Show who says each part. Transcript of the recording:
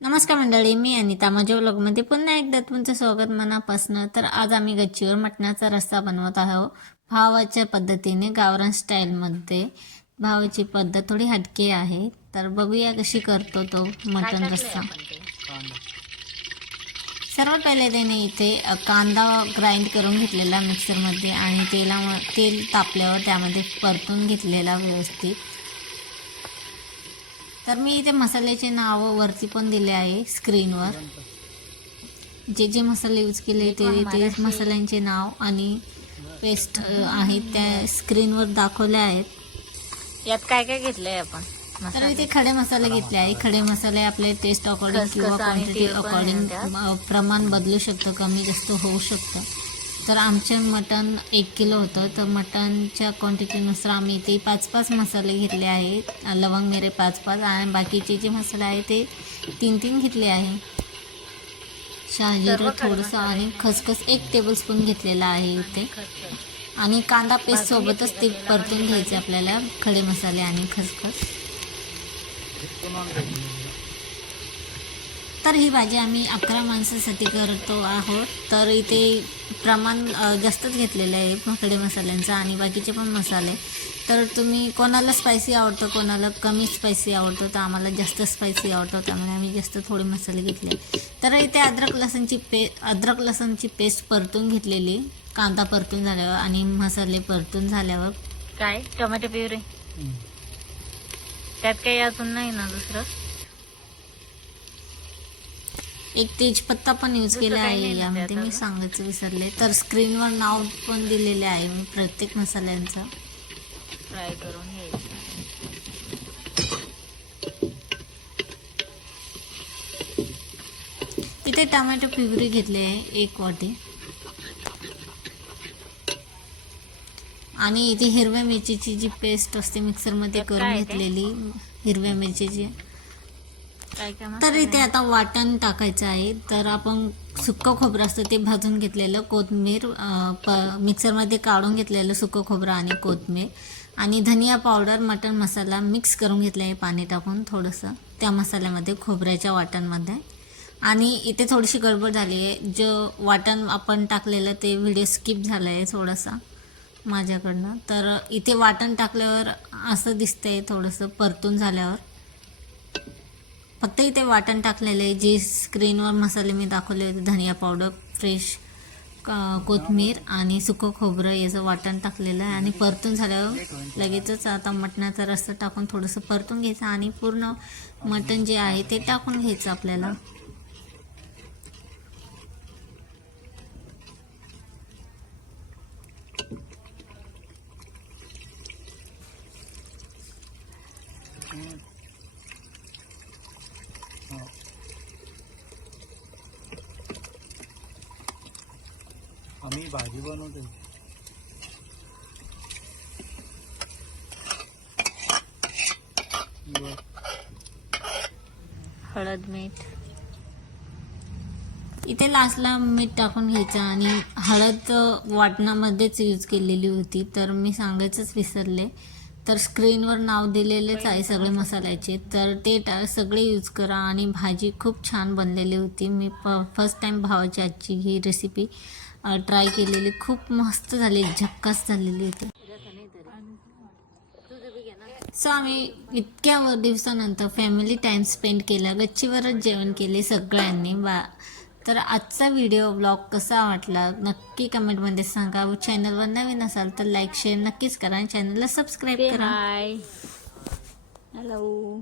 Speaker 1: नमस्कार मंडळी मी अनिता. माझ्या व्लॉगमध्ये पुन्हा एकदा तुमचं स्वागत. मनापासनं तर आज आम्ही गच्चीवर मटणाचा रस्सा बनवत आहोत. भावाच्या पद्धतीने गावरान स्टाईलमध्ये. भावाची पद्धत थोडी हटके आहे. तर बघूया कशी करतो तो मटण रस्सा. सर्वात पहिले त्याने इथे कांदा ग्राइंड करून घेतलेला मिक्सरमध्ये आणि तेला तेल तापल्यावर त्यामध्ये परतून घेतलेला व्यवस्थित तर मी इथे मसाल्याचे नाव वरती पण दिले आहे स्क्रीनवर. जे जे मसाले यूज केले ते ते मसाल्यांचे नाव आणि पेस्ट आहेत त्या स्क्रीनवर दाखवले आहेत.
Speaker 2: यात काय काय घेतलंय आपण?
Speaker 1: तर इथे खडे मसाले घेतले आहे. खडे मसाले आपले टेस्ट अकॉर्डिंग किंवा क्वांटिटी अकॉर्डिंग प्रमाण बदलू शकतं कमी जास्त होऊ शकतं. तर आमचे मटण एक किलो होतं. तर मटणच्या क्वांटिटीनुसार आम्ही इथे पाच पाच मसाले घेतले आहे लवंग मिरे पाच पाच आणि बाकीचे जे मसाले आहे ते तीन तीन घेतले आहे. शहाजिरं थोडंसं आणि खसखस एक टेबलस्पून घेतलेला आहे इथे. आणि कांदा पेस्ट सोबतच ते परतून घ्यायचे आपल्याला खडे मसाले आणि खसखस. तर ही भाजी आम्ही अकरा माणसासाठी करतो आहोत. तर इथे प्रमाण जास्तच घेतलेलं आहे खडे मसाल्यांचं आणि बाकीचे पण मसाले. तर तुम्ही कोणाला स्पायसी आवडतं कोणाला कमी स्पायसी आवडतं तर आम्हाला जास्त स्पायसी आवडतं. त्यामुळे आम्ही जास्त थोडे मसाले घेतले. तर इथे अद्रक लसणची पे अद्रक लसणची पेस्ट परतून घेतलेली. कांदा परतून झाल्यावर आणि मसाले परतून झाल्यावर.
Speaker 2: काय? Tomato puree? त्यात काही अजून नाही ना दुसरं?
Speaker 1: एक तेजपत्ता पण यूज केला आहे यामध्ये. मी? सांगायचं विसरले. तर स्क्रीनवर नाव पण दिलेले आहे. मी प्रत्येक मसाल्यांचं.
Speaker 2: फ्राय करून घ्यायचं
Speaker 1: इथे टोमॅटो प्युरी घेतले आहे एक वाटी. आणि इथे हिरव्या मिरचीची जी पेस्ट असते मिक्सरमध्ये करून? घेतलेली हिरव्या मिरचीची. तर? इथे आता वाटण टाकायचं आहे. तर आपण सुक्कं खोबरं असतं ते भाजून घेतलेलं कोथमीर प मिक्सरमध्ये काढून घेतलेलं सुकं खोबरं आणि कोथमीर आणि धनिया पावडर मटण मसाला मिक्स करून घेतलं आहे पाणी टाकून थोडंसं त्या मसाल्यामध्ये खोबऱ्याच्या वाटणमध्ये. आणि इथे थोडीशी गडबड झाली आहे. जो वाटण आपण टाकलेलं ते व्हिडिओ स्किप झाला आहे थोडासा माझ्याकडनं. तर इथे वाटण टाकल्यावर असं दिसतंय थोडंसं परतून झाल्यावर. फक्त इथे वाटण टाकलेलं आहे जे स्क्रीनवर मसाले मी दाखवले होते धनिया पावडर फ्रेश कोथमीर आणि सुकं खोबरं याचं वाटण टाकलेलं आहे. आणि परतून झाल्यावर लगेचच आता मटणाचा रस्सा टाकून थोडंसं परतून घ्यायचं आणि पूर्ण मटण जे आहे ते टाकून घ्यायचं आपल्याला.
Speaker 3: आम्ही भाजी बनवतो.
Speaker 2: हळद मीठ.
Speaker 1: इथे लास्टला मीठ टाकून घ्यायचं आणि हळद वाटणामध्येच यूज केलेली होती तर मी सांगायचंच विसरले. तर स्क्रीनवर नाव दिलेलेच आहे सगळे मसाल्याचे. तर ते टा सगळे यूज करा आणि भाजी खूप छान बनलेली होती. मी प फर्स्ट टाईम भावाची आजची ही रेसिपी ट्राय केलेली. खूप मस्त झाली झक्कास झालेली होती. सो आम्ही इतक्या दिवसानंतर फॅमिली टाईम स्पेंड केला. गच्चीवरच जेवण केले सगळ्यांनी. बा तर आजचा व्हिडिओ ब्लॉग कसा वाटला नक्की कमेंटमध्ये सांगा. चॅनलवर नवीन असाल तर लाईक शेअर नक्कीच करा आणि चॅनलला सबस्क्राईब करा.
Speaker 2: Hi hello